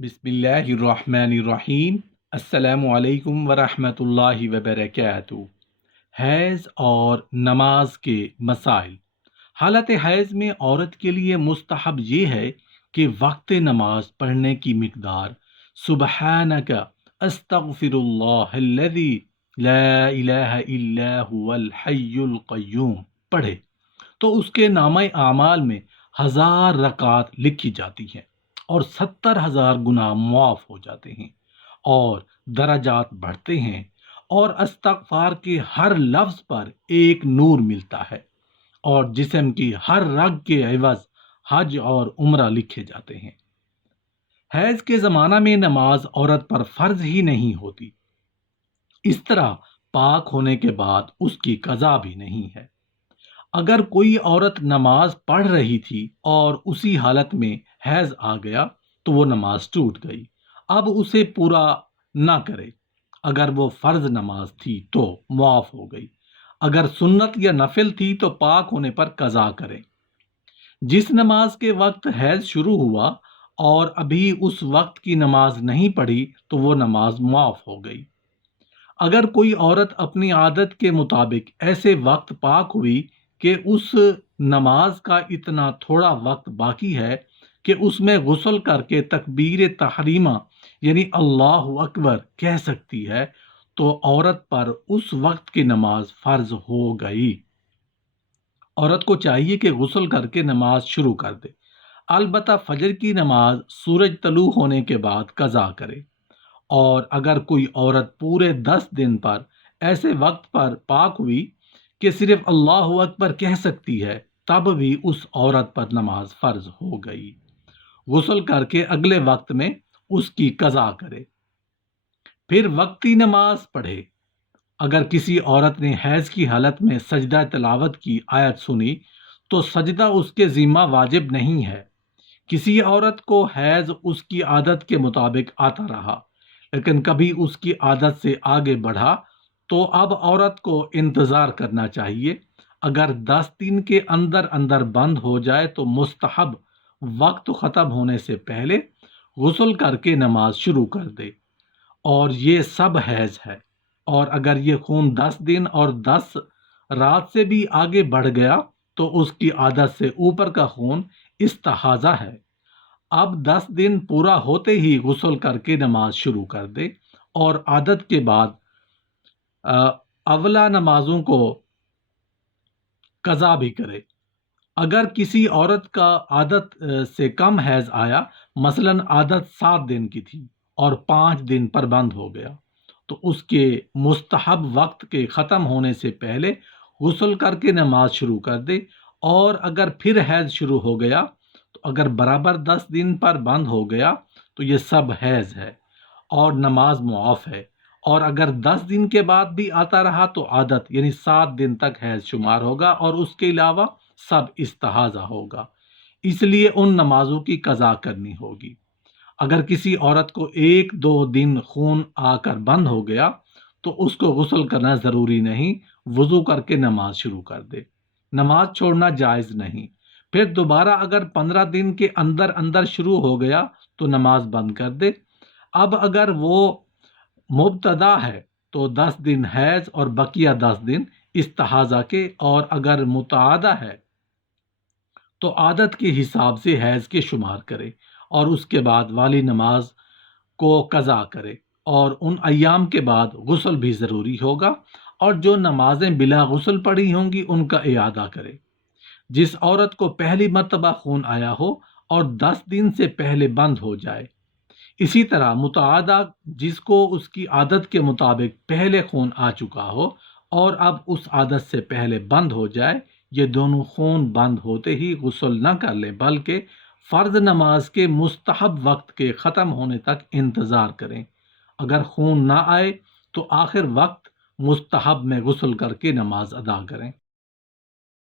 بسم اللہ الرحمن الرحیم۔ السلام علیکم ورحمۃ اللہ وبرکاتہ۔ حیض اور نماز کے مسائل۔ حالت حیض میں عورت کے لیے مستحب یہ ہے کہ وقت نماز پڑھنے کی مقدار سبحانک استغفر اللہ الذی لا الہ الا هو الحی القیوم پڑھے تو اس کے نامہ اعمال میں 1000 رکعات لکھی جاتی ہیں اور 70,000 گناہ معاف ہو جاتے ہیں اور درجات بڑھتے ہیں، اور استغفار کے ہر لفظ پر ایک نور ملتا ہے، اور جسم کی ہر رگ کے عوض حج اور عمرہ لکھے جاتے ہیں۔ حیض کے زمانہ میں نماز عورت پر فرض ہی نہیں ہوتی، اس طرح پاک ہونے کے بعد اس کی قضا بھی نہیں ہے۔ اگر کوئی عورت نماز پڑھ رہی تھی اور اسی حالت میں حیض آ گیا تو وہ نماز ٹوٹ گئی، اب اسے پورا نہ کرے۔ اگر وہ فرض نماز تھی تو معاف ہو گئی، اگر سنت یا نفل تھی تو پاک ہونے پر قضا کرے۔ جس نماز کے وقت حیض شروع ہوا اور ابھی اس وقت کی نماز نہیں پڑھی تو وہ نماز معاف ہو گئی۔ اگر کوئی عورت اپنی عادت کے مطابق ایسے وقت پاک ہوئی کہ اس نماز کا اتنا تھوڑا وقت باقی ہے کہ اس میں غسل کر کے تکبیر تحریمہ یعنی اللہ اکبر کہہ سکتی ہے، تو عورت پر اس وقت کی نماز فرض ہو گئی۔ عورت کو چاہیے کہ غسل کر کے نماز شروع کر دے، البتہ فجر کی نماز سورج طلوع ہونے کے بعد قضا کرے۔ اور اگر کوئی عورت پورے 10 دن پر ایسے وقت پر پاک ہوئی کہ صرف اللہ اکبر کہہ سکتی ہے، تب بھی اس عورت پر نماز فرض ہو گئی۔ غسل کر کے اگلے وقت میں اس کی قضا کرے، پھر وقتی نماز پڑھے۔ اگر کسی عورت نے حیض کی حالت میں سجدہ تلاوت کی آیت سنی تو سجدہ اس کے ذمہ واجب نہیں ہے۔ کسی عورت کو حیض اس کی عادت کے مطابق آتا رہا لیکن کبھی اس کی عادت سے آگے بڑھا تو اب عورت کو انتظار کرنا چاہیے۔ اگر 10 دن کے اندر اندر بند ہو جائے تو مستحب وقت ختم ہونے سے پہلے غسل کر کے نماز شروع کر دے، اور یہ سب حیض ہے۔ اور اگر یہ خون 10 دن اور 10 رات سے بھی آگے بڑھ گیا تو اس کی عادت سے اوپر کا خون استحاضہ ہے۔ اب 10 دن پورا ہوتے ہی غسل کر کے نماز شروع کر دے اور عادت کے بعد اولا نمازوں کو قضا بھی کرے۔ اگر کسی عورت کا عادت سے کم حیض آیا، مثلا عادت 7 دن کی تھی اور 5 دن پر بند ہو گیا، تو اس کے مستحب وقت کے ختم ہونے سے پہلے غسل کر کے نماز شروع کر دے۔ اور اگر پھر حیض شروع ہو گیا تو اگر برابر 10 دن پر بند ہو گیا تو یہ سب حیض ہے اور نماز معاف ہے۔ اور اگر 10 دن کے بعد بھی آتا رہا تو عادت یعنی 7 دن تک حیض شمار ہوگا اور اس کے علاوہ سب استحاضہ ہوگا، اس لیے ان نمازوں کی قضا کرنی ہوگی۔ اگر کسی عورت کو 1-2 دن خون آ کر بند ہو گیا تو اس کو غسل کرنا ضروری نہیں، وضو کر کے نماز شروع کر دے، نماز چھوڑنا جائز نہیں۔ پھر دوبارہ اگر 15 دن کے اندر اندر شروع ہو گیا تو نماز بند کر دے۔ اب اگر وہ مبتدا ہے تو 10 دن حیض اور بقیہ 10 دن استحاضہ کے، اور اگر متعادہ ہے تو عادت کے حساب سے حیض کے شمار کرے اور اس کے بعد والی نماز کو قضا کرے، اور ان ایام کے بعد غسل بھی ضروری ہوگا، اور جو نمازیں بلا غسل پڑھی ہوں گی ان کا اعادہ کرے۔ جس عورت کو پہلی مرتبہ خون آیا ہو اور 10 دن سے پہلے بند ہو جائے، اسی طرح متعادہ جس کو اس کی عادت کے مطابق پہلے خون آ چکا ہو اور اب اس عادت سے پہلے بند ہو جائے، یہ دونوں خون بند ہوتے ہی غسل نہ کر لیں بلکہ فرض نماز کے مستحب وقت کے ختم ہونے تک انتظار کریں۔ اگر خون نہ آئے تو آخر وقت مستحب میں غسل کر کے نماز ادا کریں۔